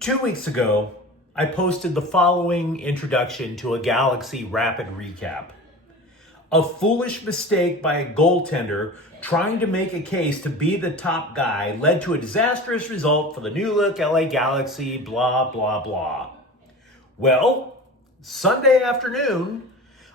2 weeks ago, I posted the following introduction to a Galaxy Rapid recap. A foolish mistake by a goaltender trying to make a case to be the top guy led to a disastrous result for the new look LA Galaxy, blah, blah, blah. Well, Sunday afternoon,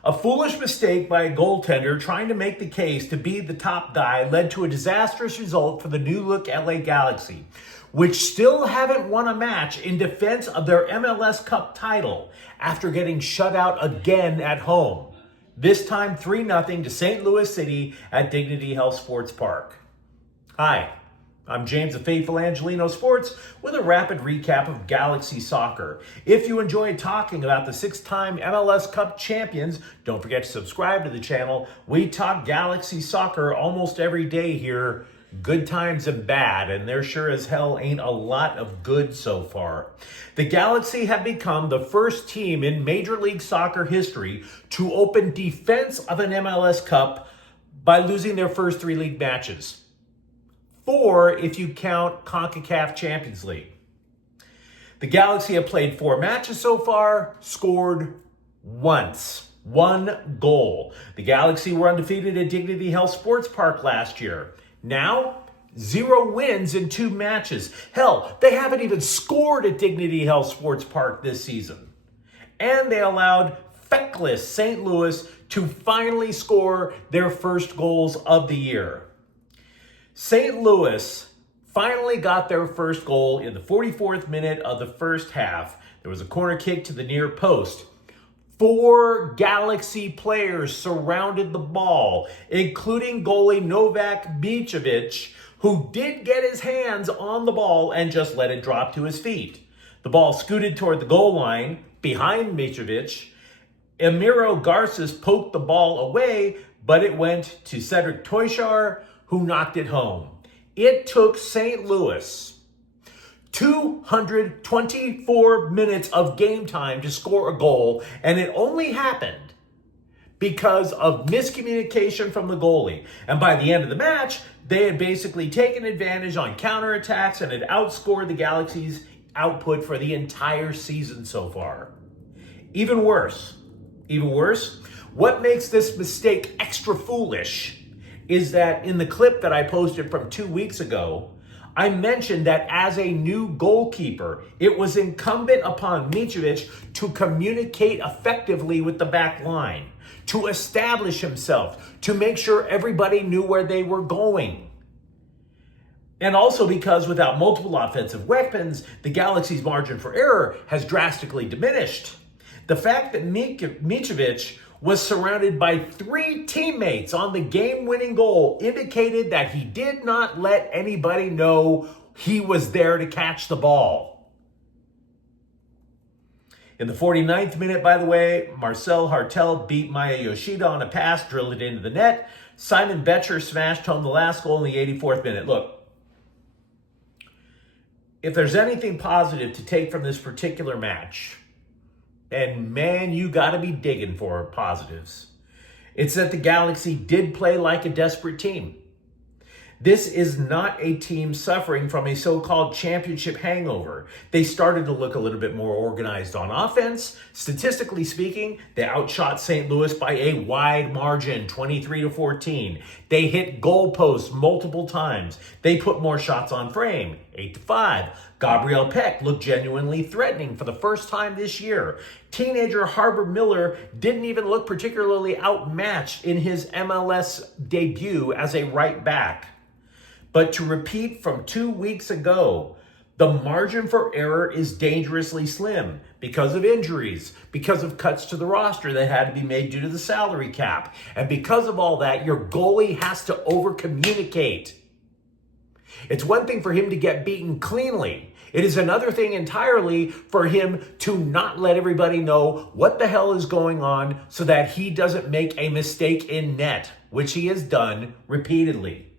a foolish mistake by a goaltender trying to make the case to be the top guy led to a disastrous result for the new look LA Galaxy, which still haven't won a match in defense of their MLS Cup title after getting shut out again at home. This time 3-0 to St. Louis City at Dignity Health Sports Park. Hi, I'm James of Faithful Angelino Sports with a rapid recap of Galaxy soccer. If you enjoy talking about the 6-time MLS Cup champions, don't forget to subscribe to the channel. We talk Galaxy soccer almost every day here, good times and bad, and there sure as hell ain't a lot of good so far. The Galaxy have become the first team in Major League Soccer history to open defense of an MLS Cup by losing their first 3 league matches. 4 if you count CONCACAF Champions League. The Galaxy have played 4 matches so far, scored once. 1 goal. The Galaxy were undefeated at Dignity Health Sports Park last year. Now, 0 wins in 2 matches. Hell, they haven't even scored at Dignity Health Sports Park this season. And they allowed feckless St. Louis to finally score their first goals of the year. St. Louis finally got their first goal in the 44th minute of the first half. There was a corner kick to the near post. 4 Galaxy players surrounded the ball, including goalie Novak Mitrovic, who did get his hands on the ball and just let it drop to his feet. The ball scooted toward the goal line behind Mitrovic. Emiro Garces poked the ball away, but it went to Cedric Toishar, who knocked it home. It took St. Louis 224 minutes of game time to score a goal, and it only happened because of miscommunication from the goalie. And by the end of the match, they had basically taken advantage on counterattacks and had outscored the Galaxy's output for the entire season so far. Even worse, what makes this mistake extra foolish is that in the clip that I posted from 2 weeks ago, I mentioned that as a new goalkeeper, it was incumbent upon Mitrovic to communicate effectively with the back line, to establish himself, to make sure everybody knew where they were going. And also because without multiple offensive weapons, the Galaxy's margin for error has drastically diminished. The fact that Mitrovic was surrounded by 3 teammates on the game-winning goal indicated that he did not let anybody know he was there to catch the ball. In the 49th minute, by the way, Marcel Hartel beat Maya Yoshida on a pass, drilled it into the net. Simon Betcher smashed home the last goal in the 84th minute. Look, if there's anything positive to take from this particular match, and man, you got to be digging for positives, it's that the Galaxy did play like a desperate team. This is not a team suffering from a so-called championship hangover. They started to look a little bit more organized on offense. Statistically speaking, they outshot St. Louis by a wide margin, 23-14. They hit goalposts multiple times. They put more shots on frame, 8-5. Gabriel Peck looked genuinely threatening for the first time this year. Teenager Harbor Miller didn't even look particularly outmatched in his MLS debut as a right back. But to repeat from 2 weeks ago, the margin for error is dangerously slim because of injuries, because of cuts to the roster that had to be made due to the salary cap. And because of all that, your goalie has to over-communicate. It's one thing for him to get beaten cleanly. It is another thing entirely for him to not let everybody know what the hell is going on so that he doesn't make a mistake in net, which he has done repeatedly.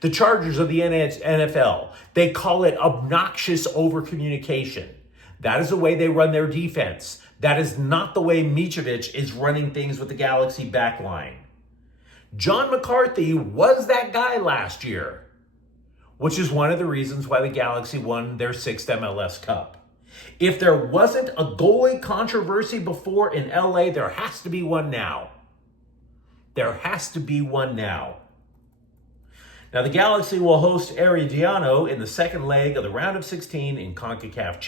The Chargers of the NFL, they call it obnoxious overcommunication. That is the way they run their defense. That is not the way Mitrovic is running things with the Galaxy backline. John McCarthy was that guy last year, which is one of the reasons why the Galaxy won their 6th MLS Cup. If there wasn't a goalie controversy before in LA, there has to be one now. There has to be one now. Now, the Galaxy will host Herediano in the second leg of the round of 16 in CONCACAF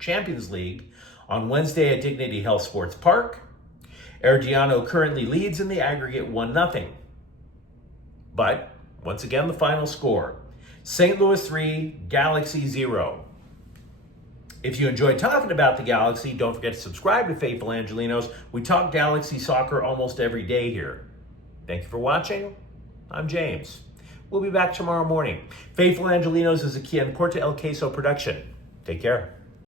Champions League on Wednesday at Dignity Health Sports Park. Herediano currently leads in the aggregate 1-0. But, once again, the final score, St. Louis 3, Galaxy 0. If you enjoy talking about the Galaxy, don't forget to subscribe to Faithful Angelinos. We talk Galaxy soccer almost every day here. Thank you for watching. I'm James. We'll be back tomorrow morning. Faithful Angelinos is a Kian Corte El Queso production. Take care.